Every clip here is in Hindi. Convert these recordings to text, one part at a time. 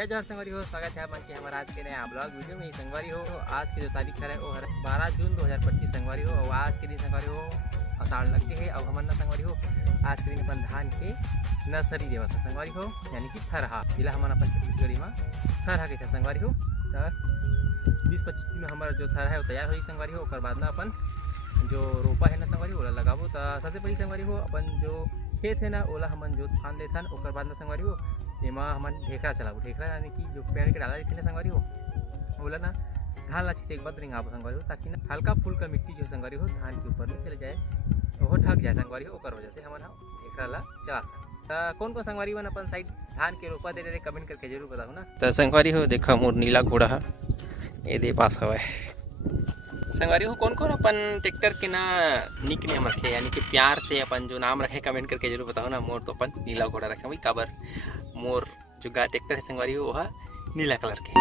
जय जोहर संगवारी हो, स्वागत है आपके हमारा आज के नया ब्लॉग वीडियो में। संगवारी हो आज की जो तारीख है वो 12 जून 2025 संगवारी हो। और आज के दिन संगवारी हो आषाढ़ लगते है। अब हमारे संगवारी हो आज के दिन अपन धान के नर्सरी देवत है संगवारी हो, यानी कि थरहा जिला हमारा अपन छत्तीसगढ़ी में थरहा के था संगवारी हो। तो 20-25 दिन में हमारा जो थरहा है वो तैयार हो संगवारी हो। और बाद में अपन जो रोपा है ना संगवारी ओला लगाबो। तो सबसे पहले संगवारी हो अपन जो खेत है ना ओला हमन जो थान लेथन ओकर बाद में संगवारी हो एमा हमन ढेकरा चलाबो। ढेकरा यानी कि जो पेड़ के डाला रहते ना संगवारी हो ओला ना धान ला छिते एक बार रिंगाबो संगवारी हो, ताकि ना हल्का फुल्का मिट्टी जो संगवारी हो धान के ऊपर में चले जाए, वो ढक जाए संगवारी हो। ओकर वजह से हमन ढेकरा ला चलाथन। कौन कौन संगवारी मन अपन साइड धान के रोपा दे रहे कमेंट करके जरूर बताओ ना। तो संगवारी हो देखा मोर नीला घोड़ा है ये दे पास हवा संगवारी हो। कौन कौन अपन ट्रैक्टर के ना निक नेम रखे, यानी कि प्यार से अपन जो नाम रखे कमेंट करके जरूर बताओ ना। मोर तो अपन नीला घोड़ा रखे भाई, काबर मोर जो गा ट्रैक्टर है संगवारी हो वह नीला कलर के।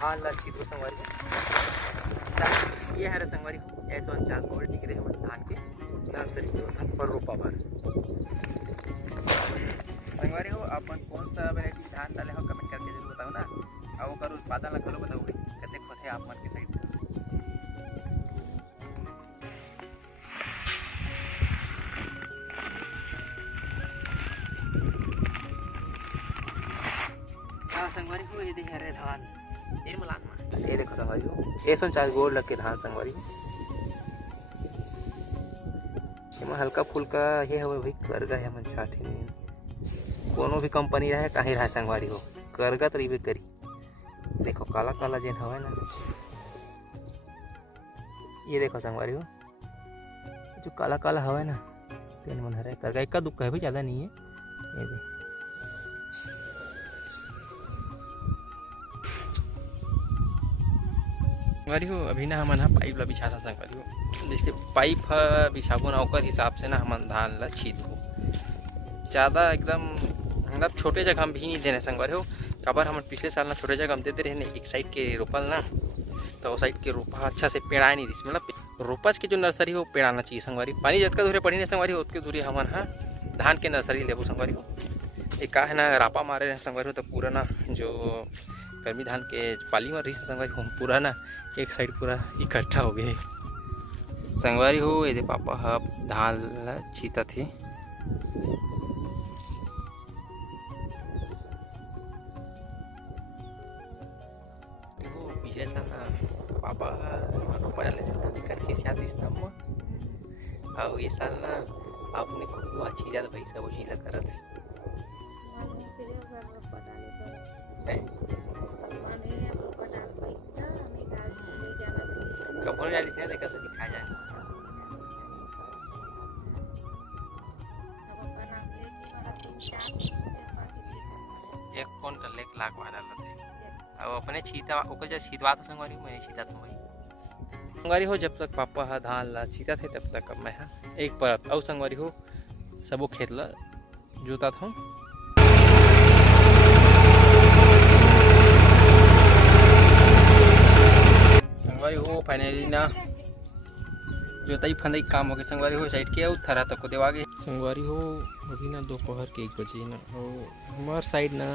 धान ला छिद्र संगवारी ये है संगवारी ऐसा 49 गोल्ड टिकरे हम धान के नर्सरी धान पर रोपा भर संगवारी हो। अपन कौन सा वैरायटी धान डाले हो कमेंट करके जरूर बताओ ना। और ओकर उत्पादन ला घलो बताओ कते होथे आप मन के साइड। संगवारी हो ये दे रे धान ये मलान में ये देखो संगवारी हो 149 गोल्ड लग के धान संगवारी एमा हल्का फुल्का ये हवे भाई करगा है मन छाठी कोनो भी कंपनी रहे काहे रहे संगवारी हो करगा तो रिबे करी देखो काला काला जेन हवे ना, ये देखो संगवारी हो जो काला काला हवे ना तेन मन हरे करगा इक्का दुक्का है भी, ज़्यादा नहीं है। ये दे संगवारी हो अभी ना हमन पाइप ला बिछा था संगवारी हो, जैसे पाइप बिछाबो ना ओकर हिसाब से ना हमन धान ला छीदबो। ज़्यादा एकदम मतलब छोटे जगह हम भी नहीं देने संगवारी हो, काबर हम पिछले साल ना छोटे जगह हम देते रहे एक साइड के रोपल ना, तो उस साइड के रोपा अच्छा से पेड़ा नहीं दिस, मतलब रोपच के जो नर्सरी हो पेड़ाना चाहिए संगवारी। पानी जितना दूरी पड़ी नहीं संगवारी हो उतके दूरी हमन हाँ धान के नर्सरी लेबो संगवारी हो। एक का है ना रापा मारे रहे संगवारी हो, तो पूरा ना जो गर्मी धान के पाली में रही संगवारी हो पूरा ना एक साइड पूरा इकट्ठा हो गए संगवारी हो। ये पापा हा धान ला छीता थे। पिछले साल पापा रोपा डाले थे कर खिसिया और ये साल ना आपने खूब अच्छी ज़्यादा पैसा वो चीज़ करत कब डाली थे देखा सभी खा जाए एक कौन कर ले लाख वाला थे अब अपने छीता ओकर जब छीतवा तो संगवारी मैं नहीं छीता था संगवारी हो। जब तक पापा हा धान ला छीता थे तब तक अब मैं हाँ एक परत और संगवारी हो सबो खेत ला जोता था। संगवारी हो फाइनली ना जोताई फंदाई काम हो गए संगवारी हो, साइड के थरा तक को देवा गए संगवारी हो। अभी ना दोपहर के 1 बजे ना और हमार साइड ना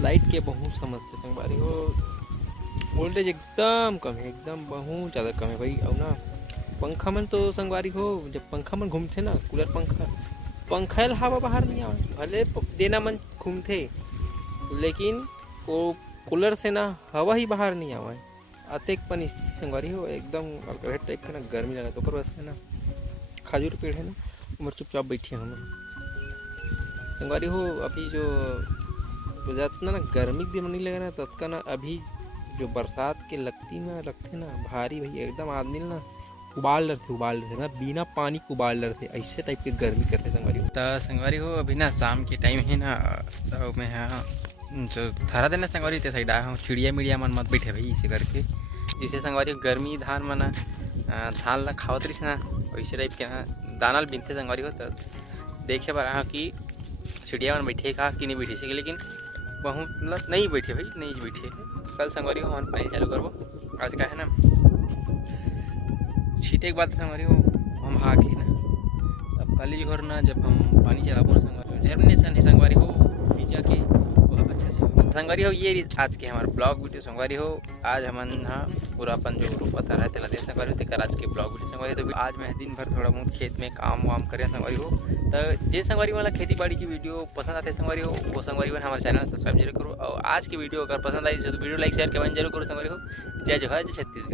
लाइट के बहुत समस्या संगवारी हो, वोल्टेज एकदम कम है, एकदम बहुत ज़्यादा कम है भाई। और ना पंखा मन तो संगवारी हो जब पंखा मन घूमते ना कूलर पंखा हवा बाहर नहीं आवे, भले देना मन घूमते लेकिन वो कूलर से ना हवा ही बाहर नहीं आवे। अतेक पन स्थिति संगवारी हो एकदम अल्करेट टाइप का ना गर्मी लगा तो बस है ना खजूर पेड़ है ना उमर चुपचाप बैठे हम संगवारी हो। अभी जो गुजरात ना गर्मी के दिन नहीं लगे ना तब का ना अभी जो बरसात के लगती में लगते ना भारी भाई एकदम आदमी ना उबाल रहे ना बिना पानी को उबाल रहे थे, ऐसे टाइप के गर्मी करते संगवारी हो। तो संगवारी हो अभी ना शाम के टाइम है ना तो मैं हाँ जो थरा देना संगवारी ते साइड आया हूँ, चिड़िया मीडिया मन मत बैठे भाई इसे करके जिसे संगवारी गर्मी धान मना धान ला खावत रही ना वैसे टाइप के ना दाना बिनते संगवारी हो। तो देखे बार हाँ कि चिड़िया मन बैठे का कि नहीं बैठे से, लेकिन बहुत मतलब नहीं बैठे भाई नहीं बैठे। कल संगवारी हो हम पानी चालू करबो, आज का है ना छीते के बाद संगवारी हो हम हाँ के ना अब कल घर ना जब हम पानी चलाबो ना संगवारी हो जर्मिनेशन है संगवारी हो बीजा के अच्छा से संगवारी हो। ये आज के हमारे ब्लॉग वीडियो संगवारी हो। आज हमन हाँ पूरा अपन जो रोपा था रहते लगे संगवारी हो तेकर आज के ब्लॉग वीडियो संगवारी। तो आज मैं दिन भर थोड़ा बहुत खेत में काम वाम करे संगवारी हो। तो जे संगवारी वाला खेती बाड़ी की वीडियो पसंद आते संगवारी हो वो संगवारी वाला हमारे चैनल सब्सक्राइब जरूर करो। और आज की वीडियो अगर पसंद आई तो वीडियो लाइक शेयर कमेंट जरूर करो संगवारी हो। जय जोहार जय छत्तीसगढ़।